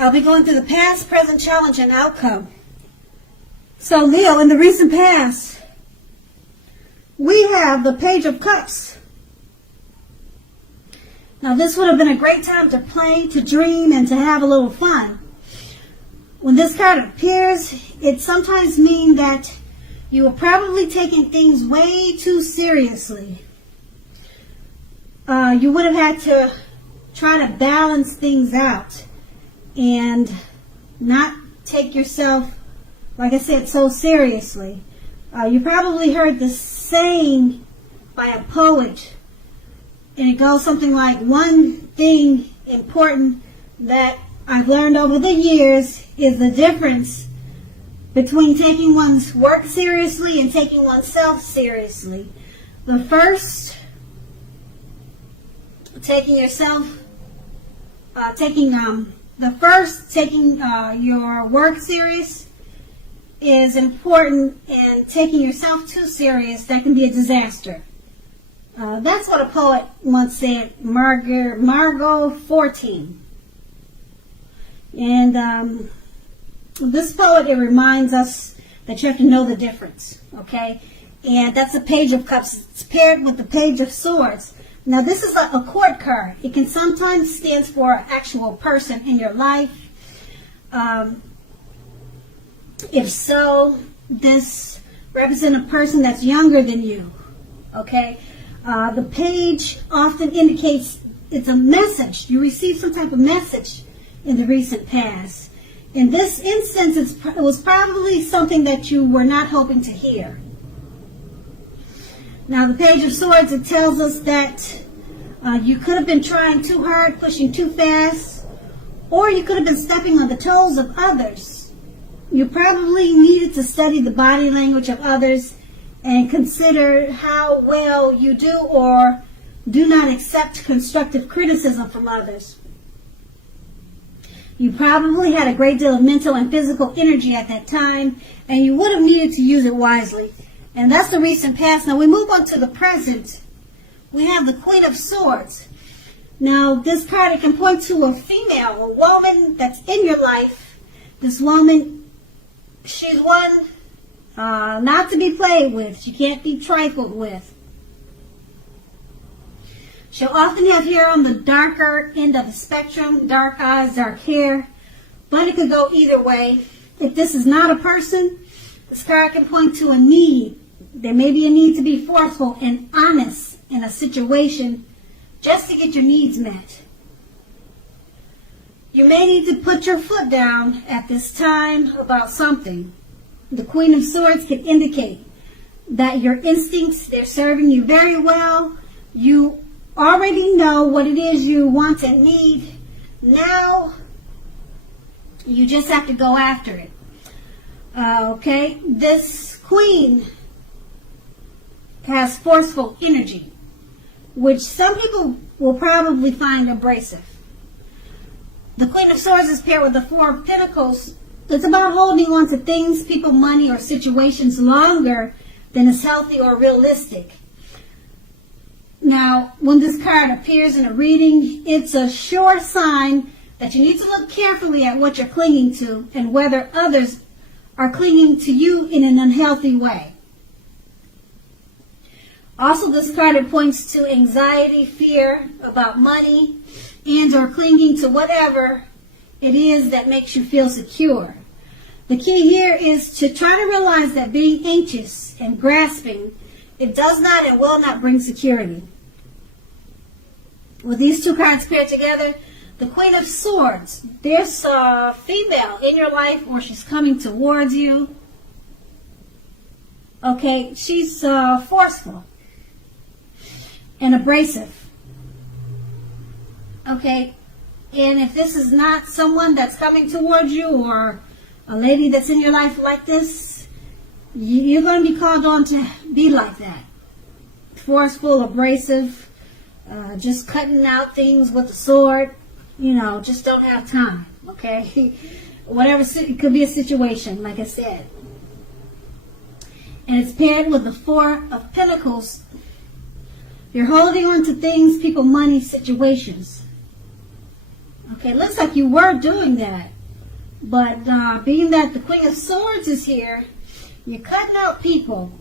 I'll be going through the past, present, challenge, and outcome. So Leo, in the recent past, we have the Page of Cups. Now this would have been a great time to play, to dream, and to have a little fun. When this card appears, it sometimes means that you are probably taking things way too seriously. You would have had to try to balance things out and not take yourself, like I said, so seriously. You probably heard this saying by a poet, and it goes something like, one thing important that I've learned over the years is the difference between taking one's work seriously and taking oneself seriously. The first, taking your work serious is important, and taking yourself too serious, that can be a disaster. That's what a poet once said, Margot 14. And this poet, it reminds us that you have to know the difference, okay? And that's the Page of Cups. It's paired with the Page of Swords. Now, this is a court card. It can sometimes stand for an actual person in your life. If so, this represents a person that's younger than you, okay? The page often indicates it's a message. You received some type of message in the recent past. In this instance, it was probably something that you were not hoping to hear. Now, the Page of Swords, it tells us that you could have been trying too hard, pushing too fast, or you could have been stepping on the toes of others. You probably needed to study the body language of others and consider how well you do or do not accept constructive criticism from others. You probably had a great deal of mental and physical energy at that time, and you would have needed to use it wisely. And that's the recent past. Now we move on to the present. We have the Queen of Swords. Now this card, it can point to a female, a woman that's in your life. This woman, she's one not to be played with. She can't be trifled with. She'll often have hair on the darker end of the spectrum, dark eyes, dark hair, but it could go either way. If this is not a person, this card can point to a need. There may be a need to be forceful and honest in a situation just to get your needs met. You may need to put your foot down at this time about something. The Queen of Swords can indicate that your instincts, they're serving you very well. You already know what it is you want and need. Now, you just have to go after it. Okay? This Queen has forceful energy, which some people will probably find abrasive. The Queen of Swords is paired with the Four of Pentacles. It's about holding on to things, people, money, or situations longer than is healthy or realistic. Now, when this card appears in a reading, it's a sure sign that you need to look carefully at what you're clinging to and whether others are clinging to you in an unhealthy way. Also, this card, it points to anxiety, fear about money, and or clinging to whatever it is that makes you feel secure. The key here is to try to realize that being anxious and grasping, it does not and will not bring security. With these two cards paired together, the Queen of Swords, there's a female in your life or she's coming towards you. Okay, she's forceful and abrasive. Okay, and if this is not someone that's coming towards you or a lady that's in your life like this, you're going to be called on to be like that. Forceful, abrasive, just cutting out things with a sword. You know, just don't have time. Okay? Whatever, it could be a situation, like I said. And it's paired with the Four of Pentacles. You're holding on to things, people, money, situations. Okay, looks like you were doing that. But being that the Queen of Swords is here, you're cutting out people.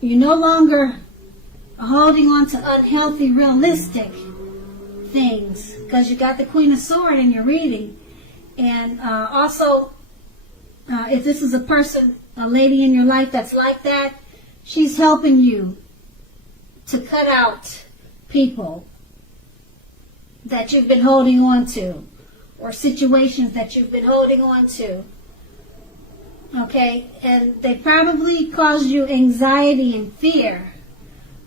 You're no longer holding on to unhealthy, realistic things because you got the Queen of Swords in your reading. And also, if this is a person, a lady in your life that's like that, she's helping you to cut out people that you've been holding on to, or situations that you've been holding on to. Okay, and they probably caused you anxiety and fear.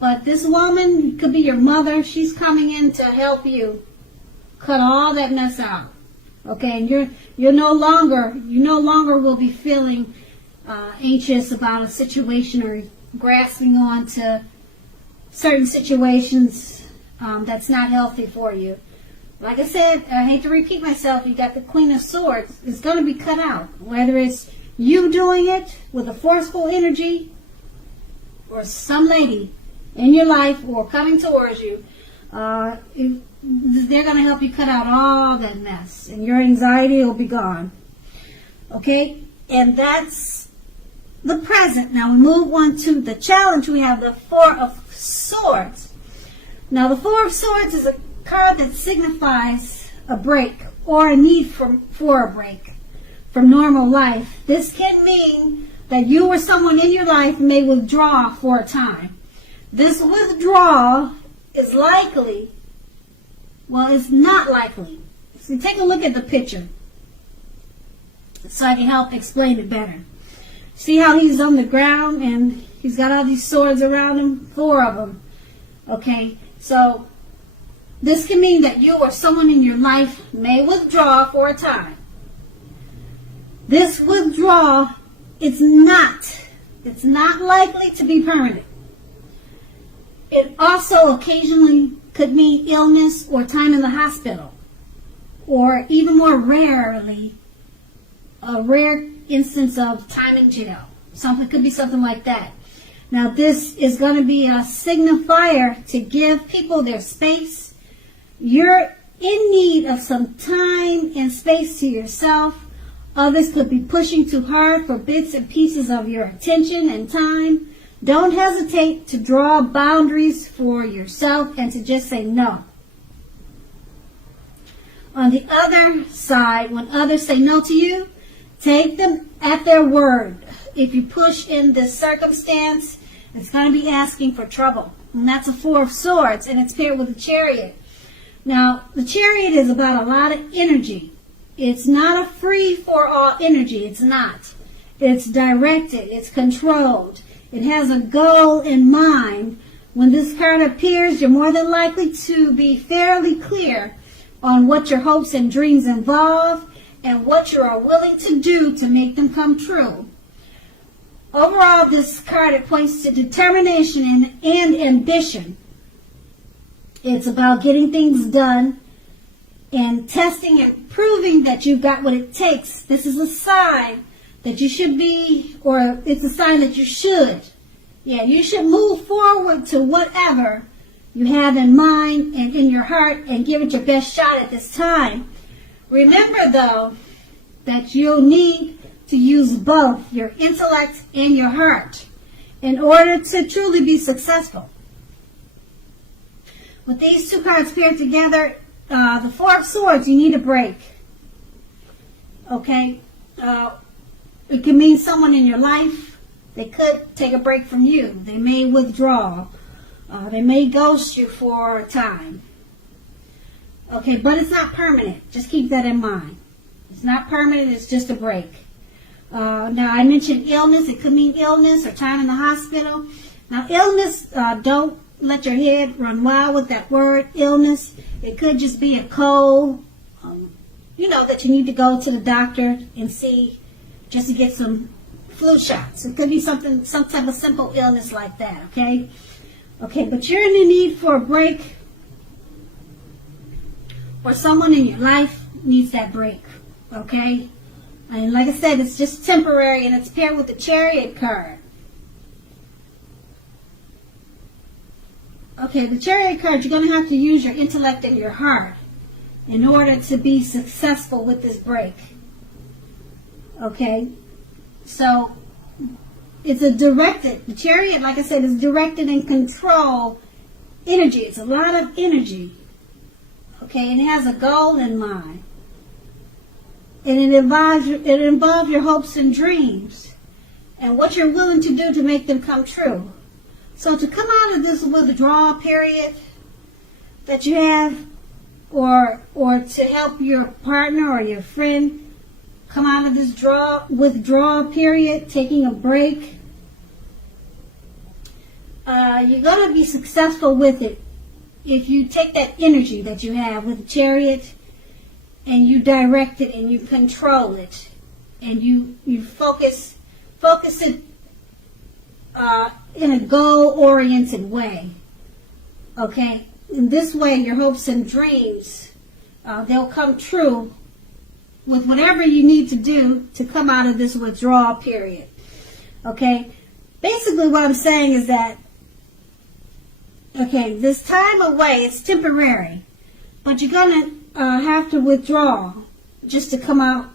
But this woman could be your mother. She's coming in to help you cut all that mess out. Okay, and you no longer will be feeling anxious about a situation or grasping on to certain situations that's not healthy for you. Like I said, I hate to repeat myself, you got the Queen of Swords. It's going to be cut out. Whether it's you doing it with a forceful energy or some lady in your life or coming towards you, they're going to help you cut out all that mess. And your anxiety will be gone. Okay? And that's the present. Now we move on to the challenge. We have the Four of Swords. Now the Four of Swords is a card that signifies a break or a need for a break from normal life. This can mean that you or someone in your life may withdraw for a time. This withdrawal is likely, well, it's not likely. So take a look at the picture so I can help explain it better. See how he's on the ground and he's got all these swords around him? 4 of them. Okay, so this can mean that you or someone in your life may withdraw for a time. This withdrawal, it's not likely to be permanent. It also occasionally could mean illness or time in the hospital, or even more rarely, a rare instance of time in jail. Something could be something like that. Now this is going to be a signifier to give people their space. You're in need of some time and space to yourself. Others could be pushing too hard for bits and pieces of your attention and time. Don't hesitate to draw boundaries for yourself and to just say no. On the other side, when others say no to you, take them at their word. If you push in this circumstance, it's going to be asking for trouble. And that's a Four of Swords, and it's paired with a Chariot. Now, the Chariot is about a lot of energy. It's not a free-for-all energy. It's not. It's directed. It's controlled. It has a goal in mind. When this card appears, you're more than likely to be fairly clear on what your hopes and dreams involve and what you are willing to do to make them come true. Overall, this card, it points to determination and ambition. It's about getting things done and testing and proving that you've got what it takes. This is a sign that you should be, or it's a sign that you should. Yeah, you should move forward to whatever you have in mind and in your heart and give it your best shot at this time. Remember, though, that you'll need to use both your intellect and your heart in order to truly be successful. With these two cards paired together, the Four of Swords, you need a break. Okay? It can mean someone in your life. They could take a break from you. They may withdraw. They may ghost you for a time. Okay, but it's not permanent. Just keep that in mind. It's not permanent. It's just a break. Now, I mentioned illness. It could mean illness or time in the hospital. Now, illness, don't let your head run wild with that word, illness. It could just be a cold, that you need to go to the doctor and see just to get some flu shots. It could be some type of simple illness like that, okay? Okay, but you're in the need for a break, or someone in your life needs that break, okay? And like I said, it's just temporary, and it's paired with the Chariot card. Okay, the Chariot card, you're going to have to use your intellect and your heart. in order to be successful with this break. Okay? So, it's a directed, the Chariot, like I said, is directed and control energy. It's a lot of energy. Okay? And it has a goal in mind. And it involves your hopes and dreams and what you're willing to do to make them come true. So to come out of this withdrawal period that you have, or to help your partner or your friend come out of this withdrawal period, taking a break, you're going to be successful with it if you take that energy that you have with the Chariot and you direct it and you control it and you focus it in a goal-oriented way. Okay? In this way, your hopes and dreams, they'll come true with whatever you need to do to come out of this withdrawal period. Okay? Basically, what I'm saying is that, okay, this time away, it's temporary, but you're going to have to withdraw just to come out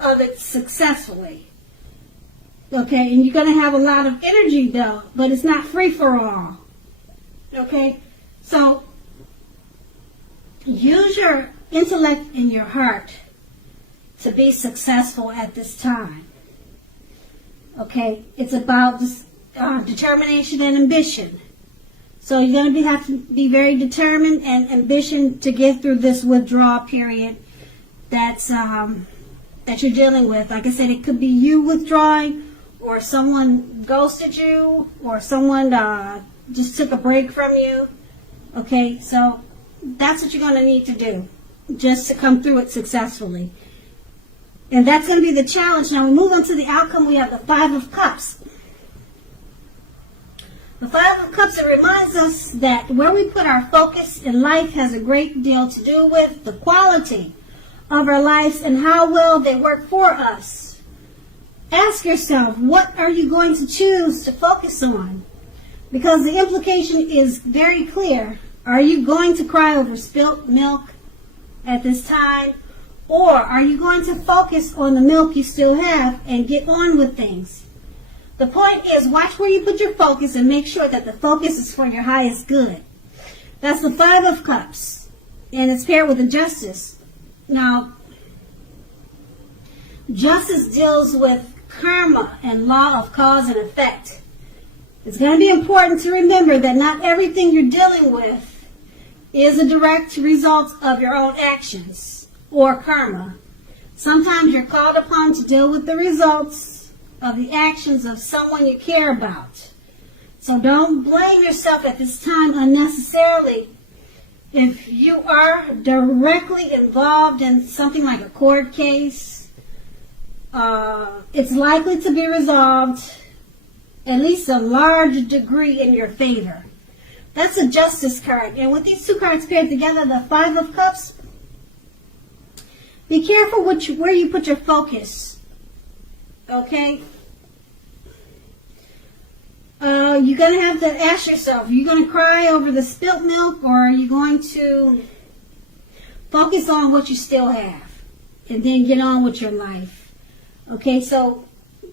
of it successfully. Okay, and you're going to have a lot of energy though, but it's not free for all. Okay, so use your intellect and your heart to be successful at this time. Okay, it's about this, determination and ambition. So you're going to have to be very determined and ambition to get through this withdrawal period that you're dealing with. Like I said, it could be you withdrawing, or someone ghosted you, or someone just took a break from you. Okay, so that's what you're going to need to do just to come through it successfully. And that's going to be the challenge. Now we move on to the outcome. We have the Five of Cups. The Five of Cups, it reminds us that where we put our focus in life has a great deal to do with the quality of our lives and how well they work for us. Ask yourself, what are you going to choose to focus on? Because the implication is very clear. Are you going to cry over spilt milk at this time? Or are you going to focus on the milk you still have and get on with things? The point is, watch where you put your focus and make sure that the focus is for your highest good. That's the Five of Cups. And it's paired with the Justice. Now, Justice deals with karma and law of cause and effect. It's going to be important to remember that not everything you're dealing with is a direct result of your own actions or karma. Sometimes you're called upon to deal with the results of the actions of someone you care about. So don't blame yourself at this time unnecessarily. If you are directly involved in something like a court case, it's likely to be resolved at least a large degree in your favor. That's a Justice card. And with these two cards paired together, the Five of Cups, be careful where you put your focus. Okay? You're going to have to ask yourself, are you going to cry over the spilt milk, or are you going to focus on what you still have and then get on with your life? Okay, so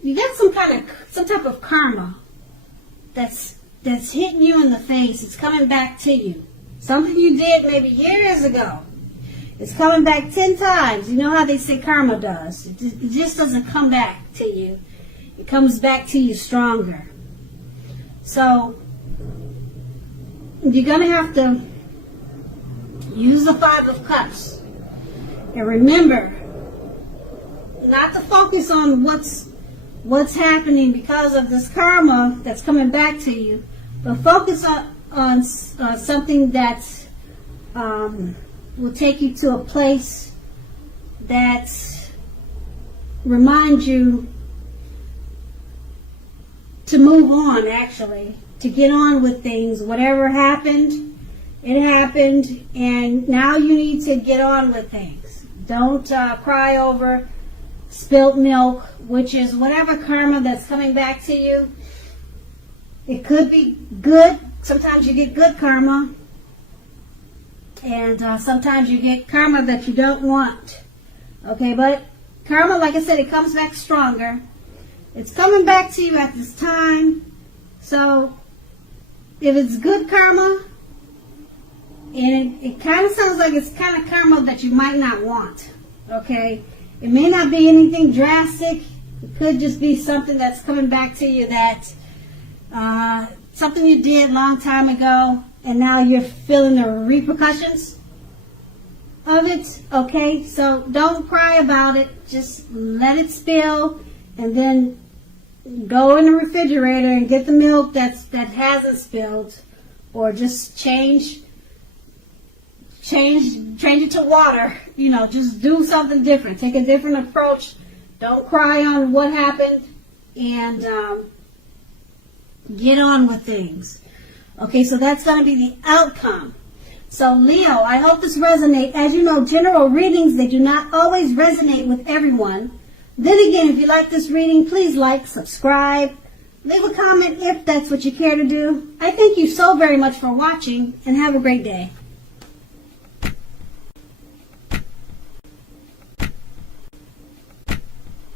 you got some type of karma that's hitting you in the face. It's coming back to you. Something you did maybe years ago. It's coming back 10 times. You know how they say karma does. It just doesn't come back to you. It comes back to you stronger. So you're going to have to use the Five of Cups. And remember, not to focus on what's happening because of this karma that's coming back to you, but focus on something that will take you to a place that reminds you to move on, actually, to get on with things. Whatever happened, it happened, and now you need to get on with things. Don't cry over spilt milk, which is whatever karma that's coming back to you. It could be good. Sometimes you get good karma. And sometimes you get karma that you don't want. Okay, but karma, like I said, it comes back stronger. It's coming back to you at this time. So if it's good karma, and it kind of sounds like it's kind of karma that you might not want. Okay, it may not be anything drastic. It could just be something that's coming back to you that something you did a long time ago, and now you're feeling the repercussions of it. Okay, so don't cry about it. Just let it spill, and then go in the refrigerator and get the milk that hasn't spilled, or just change it to water. You know, just do something different. Take a different approach. Don't cry on what happened, and get on with things. Okay, so that's going to be the outcome. So Leo, I hope this resonates. As you know, general readings, they do not always resonate with everyone. Then again, if you like this reading, please like, subscribe, leave a comment if that's what you care to do. I thank you so very much for watching, and have a great day.